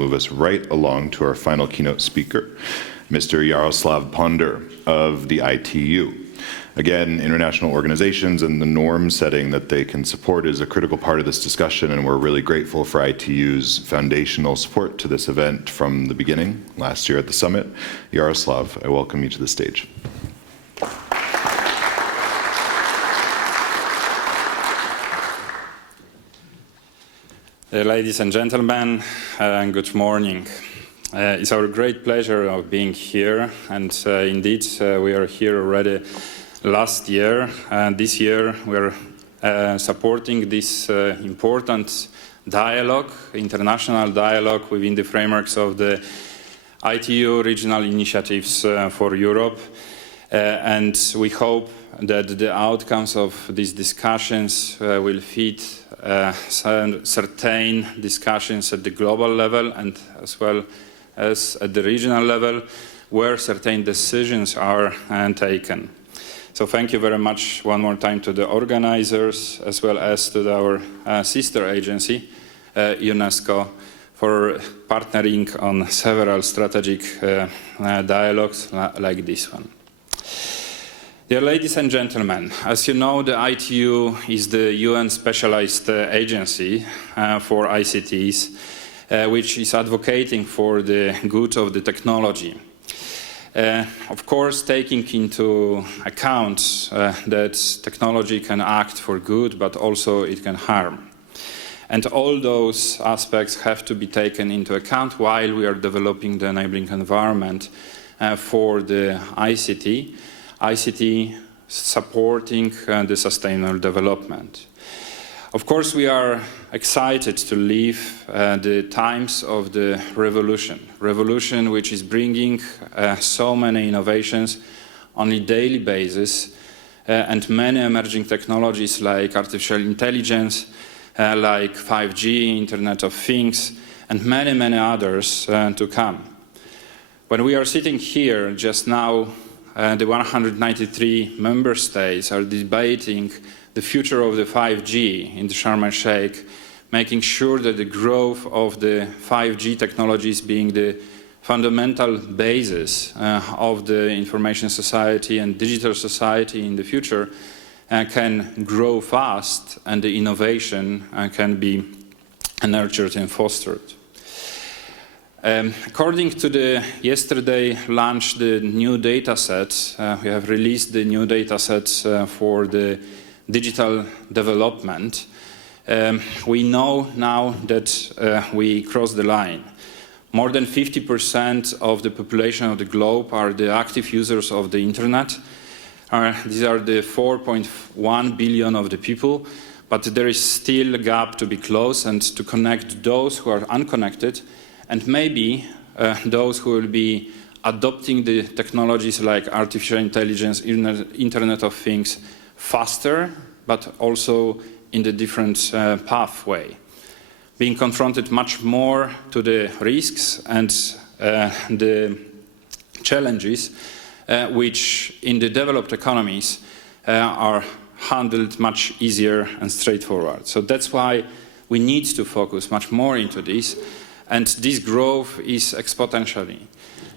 move us right along to our final keynote speaker, Mr. Jaroslaw of the ITU. Again, international organizations and the norm setting that they can support is a critical part of this discussion, and we're really grateful for ITU's foundational support to this event from the beginning last year at the summit. Jaroslaw, I welcome you to the stage. Ladies and gentlemen, good morning. It's our great pleasure of being here, and indeed we are here already last year, and this year we are supporting this important dialogue, international dialogue within the frameworks of the ITU regional initiatives for Europe, and we hope that the outcomes of these discussions will feed certain discussions at the global level and as well as at the regional level where certain decisions are taken. So thank you very much one more time to the organizers as well as to our sister agency, UNESCO, for partnering on several strategic dialogues like this one. Dear ladies and gentlemen, as you know, the ITU is the UN specialized agency for ICTs, which is advocating for the good of the technology. Of course, taking into account that technology can act for good, but also it can harm. And all those aspects have to be taken into account while we are developing the enabling environment for the ICT supporting the sustainable development. Of course, we are excited to live the times of the revolution which is bringing so many innovations on a daily basis and many emerging technologies like artificial intelligence, like 5G, Internet of Things, and many, many others to come. When we are sitting here just now, the 193 member states are debating the future of the 5G in the Sharm el-Sheikh, making sure that the growth of the 5G technologies being the fundamental basis of the information society and digital society in the future can grow fast and the innovation can be nurtured and fostered. According to the yesterday launched the new data set, we have released the new data sets for the digital development. We know now that we crossed the line. More than 50% of the population of the globe are the active users of the internet. These are the 4.1 billion of the people, but there is still a gap to be closed and to connect those who are unconnected and maybe those who will be adopting the technologies like artificial intelligence, Internet of Things faster, but also in the different pathway. Being confronted much more to the risks and the challenges which in the developed economies are handled much easier and straightforward. So that's why we need to focus much more into this, and this growth is exponentially.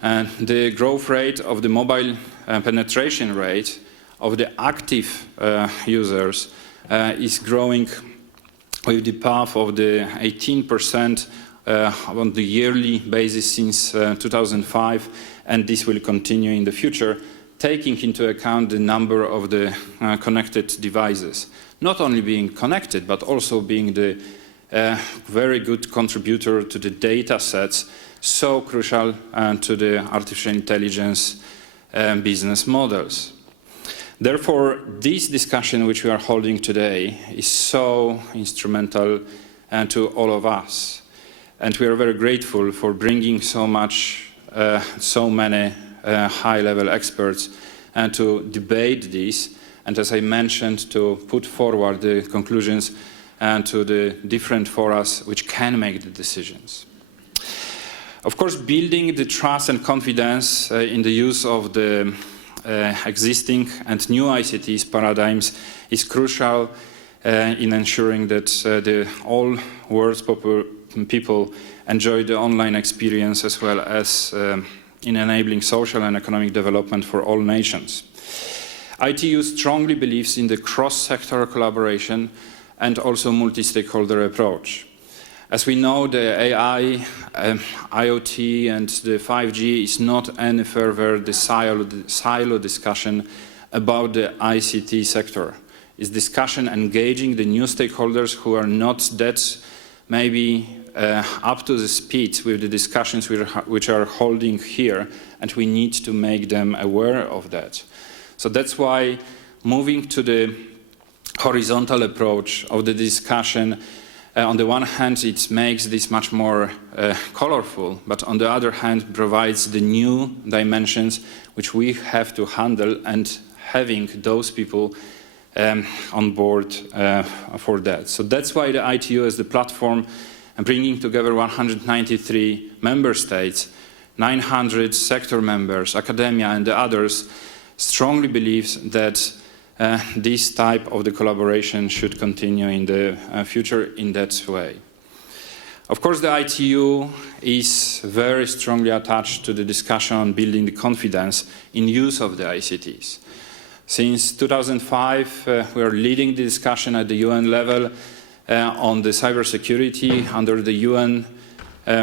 And the growth rate of the mobile penetration rate of the active users is growing with the path of the 18% on the yearly basis since 2005, and this will continue in the future, taking into account the number of the connected devices. Not only being connected, but also being the very good contributor to the data sets, so crucial to the artificial intelligence business models. Therefore, this discussion which we are holding today is so instrumental to all of us. And we are very grateful for bringing so many high-level experts to debate this, and as I mentioned, to put forward the conclusions and to the different forums which can make the decisions. Of course, building the trust and confidence in the use of the existing and new ICTs paradigms is crucial in ensuring that the all world's people enjoy the online experience as well as in enabling social and economic development for all nations. ITU strongly believes in the cross-sector collaboration and also multi-stakeholder approach. As we know, the AI, IoT and the 5G is not any further the silo discussion about the ICT sector. It's discussion engaging the new stakeholders who are not that maybe up to the speed with the discussions which are holding here, and we need to make them aware of that. So that's why moving to the horizontal approach of the discussion, on the one hand it makes this much more colorful, but on the other hand provides the new dimensions which we have to handle, and having those people on board for that. So that's why the ITU as the platform, bringing together 193 member states, 900 sector members, academia and the others, strongly believes that this type of the collaboration should continue in the future in that way. Of course, the ITU is very strongly attached to the discussion on building the confidence in use of the ICTs. Since 2005, we are leading the discussion at the UN level on the cybersecurity under the UN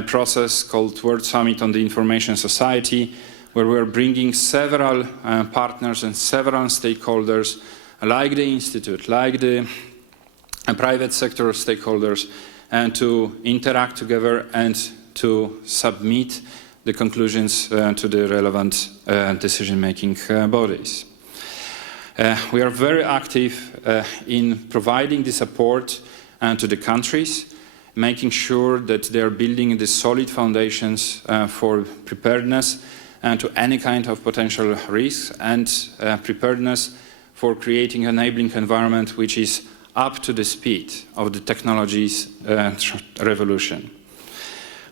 process called World Summit on the Information Society, where we are bringing several partners and several stakeholders, like the Institute, like the private sector stakeholders, and to interact together and to submit the conclusions to the relevant decision-making bodies. We are very active in providing the support to the countries, making sure that they are building the solid foundations for preparedness to any kind of potential risks, and preparedness for creating an enabling environment which is up to the speed of the technology's revolution.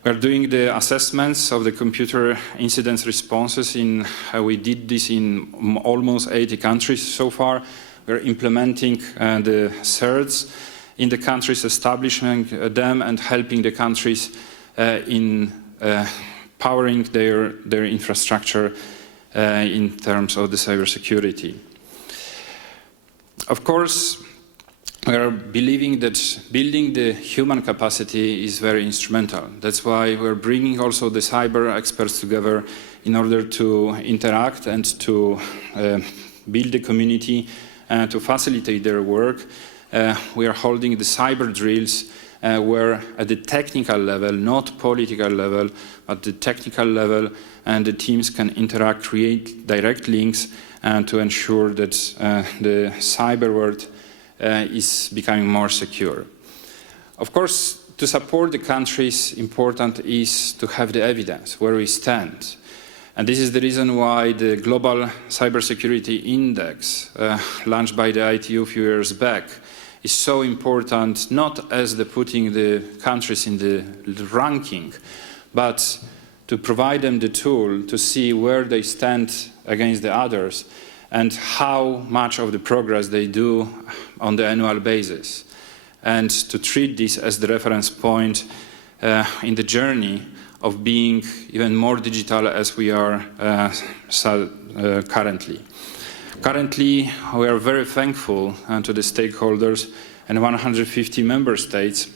We are doing the assessments of the computer incident responses we did this in almost 80 countries so far. We are implementing the CERTs in the countries, establishing them and helping the countries in powering their infrastructure in terms of the cybersecurity. Of course, we are believing that building the human capacity is very instrumental. That's why we're bringing also the cyber experts together in order to interact and to build the community and to facilitate their work. We are holding the cyber drills where at the technical level, not political level, but the technical level, and the teams can interact, create direct links, and to ensure that the cyber world is becoming more secure. Of course, to support the countries, important is to have the evidence where we stand. And this is the reason why the Global Cybersecurity Index, launched by the ITU a few years back, is so important, not as the putting the countries in the ranking, but to provide them the tool to see where they stand against the others and how much of the progress they do on the annual basis, and to treat this as the reference point in the journey of being even more digital as we are currently. Currently, we are very thankful to the stakeholders and 150 member states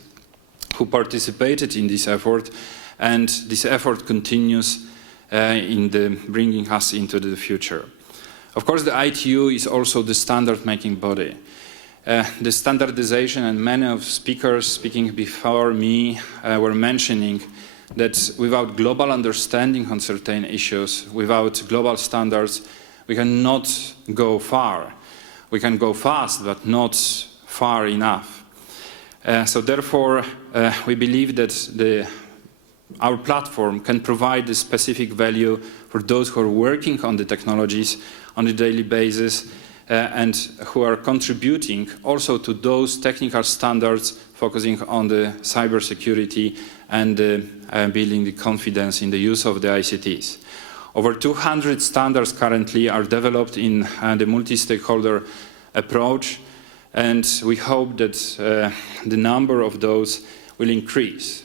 who participated in this effort, and this effort continues in bringing us into the future. Of course, the ITU is also the standard-making body. The standardization, and many of speakers speaking before me were mentioning that without global understanding on certain issues, without global standards, we cannot go far. We can go fast, but not far enough. So therefore, we believe that our platform can provide the specific value for those who are working on the technologies on a daily basis and who are contributing also to those technical standards focusing on the cybersecurity and building the confidence in the use of the ICTs. Over 200 standards currently are developed in the multi-stakeholder approach, and we hope that the number of those will increase.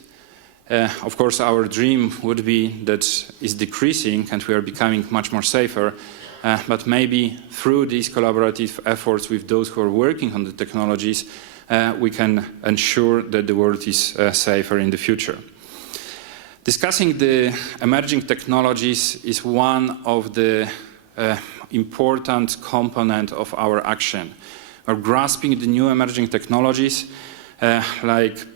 Of course, our dream would be that it's decreasing and we are becoming much more safer, but maybe through these collaborative efforts with those who are working on the technologies, we can ensure that the world is safer in the future. Discussing the emerging technologies is one of the important components of our action. We're grasping the new emerging technologies like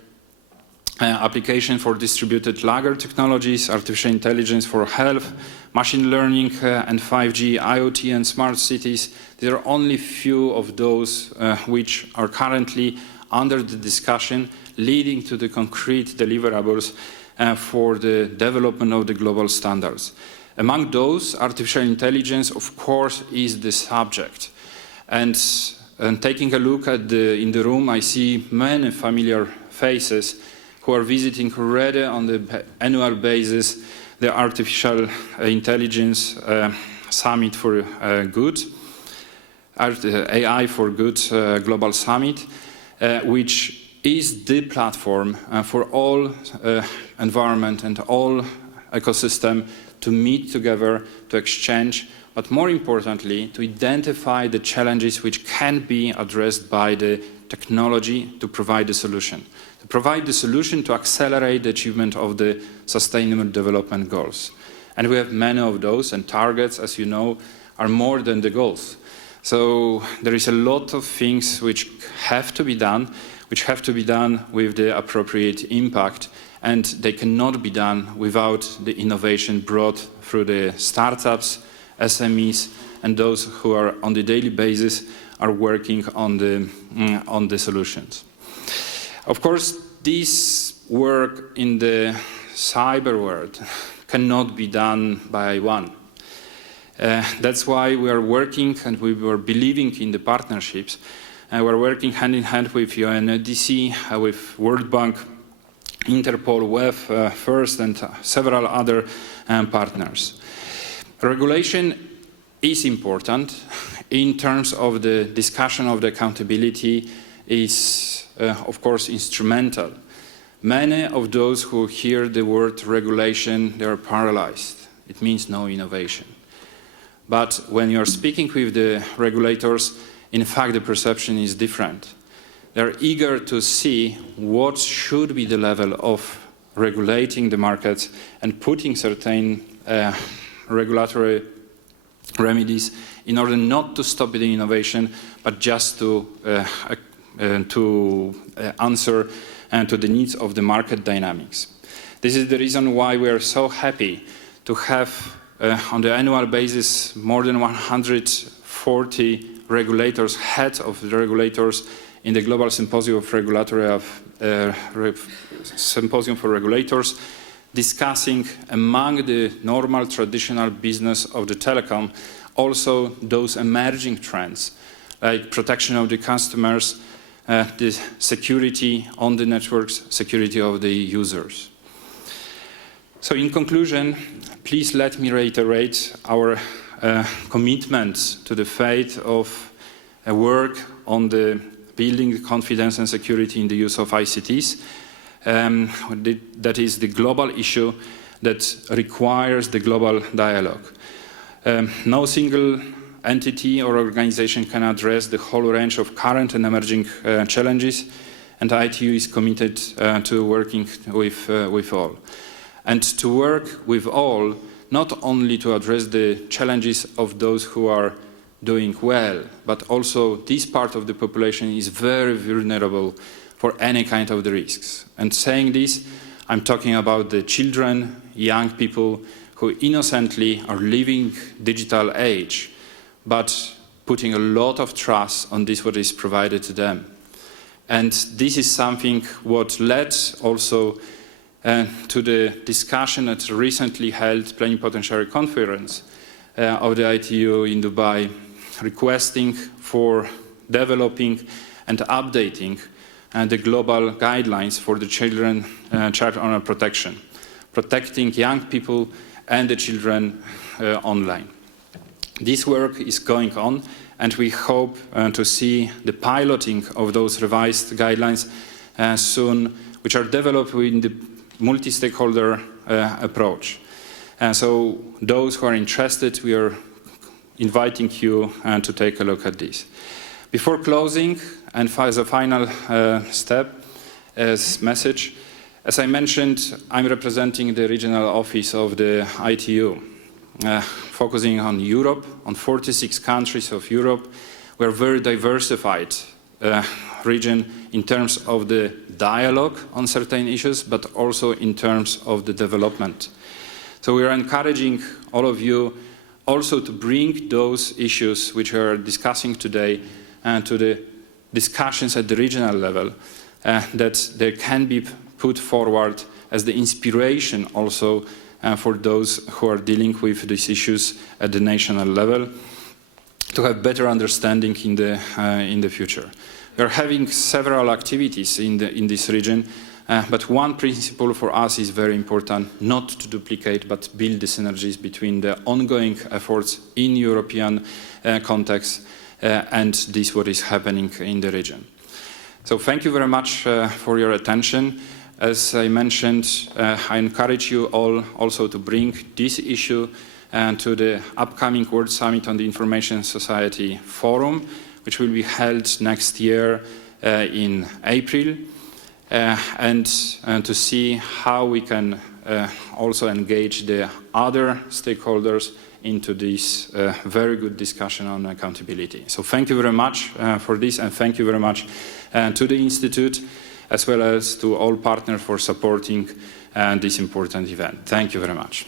application for distributed ladder technologies, artificial intelligence for health, machine learning and 5G, IoT and smart cities. There are only few of those which are currently under the discussion, leading to the concrete deliverables for the development of the global standards. Among those, artificial intelligence, of course, is the subject. And taking a look at in the room, I see many familiar faces who are visiting already on the annual basis the Artificial Intelligence Summit for Good, AI for Good Global Summit, which is the platform for all environment and all ecosystem to meet together, to exchange, but more importantly, to identify the challenges which can be addressed by the technology to provide the solution. To provide the solution to accelerate the achievement of the Sustainable Development Goals. And we have many of those, and targets, as you know, are more than the goals. So there is a lot of things which have to be done with the appropriate impact, and they cannot be done without the innovation brought through the startups, SMEs, and those who are on the daily basis are working on the solutions. Of course, this work in the cyber world cannot be done by one. That's why we are working and we were believing in the partnerships. We're working hand in hand with UNODC, with World Bank, Interpol, WEF, FIRST, and several other partners. Regulation is important in terms of the discussion of the accountability is, of course, instrumental. Many of those who hear the word regulation, they are paralyzed. It means no innovation. But when you're speaking with the regulators, in fact, the perception is different. They're eager to see what should be the level of regulating the markets and putting certain regulatory remedies in order not to stop the innovation, but just to answer to the needs of the market dynamics. This is the reason why we are so happy to have on the annual basis more than 140 regulators, heads of the regulators in the Global Symposium for Regulators, discussing among the normal traditional business of the telecom also those emerging trends like protection of the customers, the security on the networks, security of the users. So in conclusion, please let me reiterate our commitment to the fate of work on the building confidence and security in the use of ICTs. That is the global issue that requires the global dialogue. No single entity or organization can address the whole range of current and emerging challenges, and ITU is committed to working with all. And to work with all, not only to address the challenges of those who are doing well, but also this part of the population is very vulnerable for any kind of the risks. And saying this, I'm talking about the children, young people who innocently are living digital age, but putting a lot of trust on this what is provided to them. And this is something what led also to the discussion at the recently held Plenipotentiary Conference of the ITU in Dubai, requesting for developing and updating the global guidelines for the child owner protection, protecting young people and the children online. This work is going on, and we hope to see the piloting of those revised guidelines soon, which are developed multi-stakeholder approach. And so those who are interested, we are inviting you to take a look at this. Before closing, and as a final step, as message, as I mentioned, I'm representing the regional office of the ITU, focusing on Europe, on 46 countries of Europe. We're a very diversified region in terms of the dialogue on certain issues, but also in terms of the development. So we are encouraging all of you also to bring those issues which we are discussing today to the discussions at the regional level, that they can be put forward as the inspiration also for those who are dealing with these issues at the national level, to have better understanding in the future. We are having several activities in this region, but one principle for us is very important: not to duplicate, but build the synergies between the ongoing efforts in European context and this what is happening in the region. So thank you very much for your attention. As I mentioned, I encourage you all also to bring this issue to the upcoming World Summit on the Information Society Forum, which will be held next year in April, and to see how we can also engage the other stakeholders into this very good discussion on accountability. So thank you very much for this, and thank you very much to the Institute, as well as to all partners for supporting this important event. Thank you very much.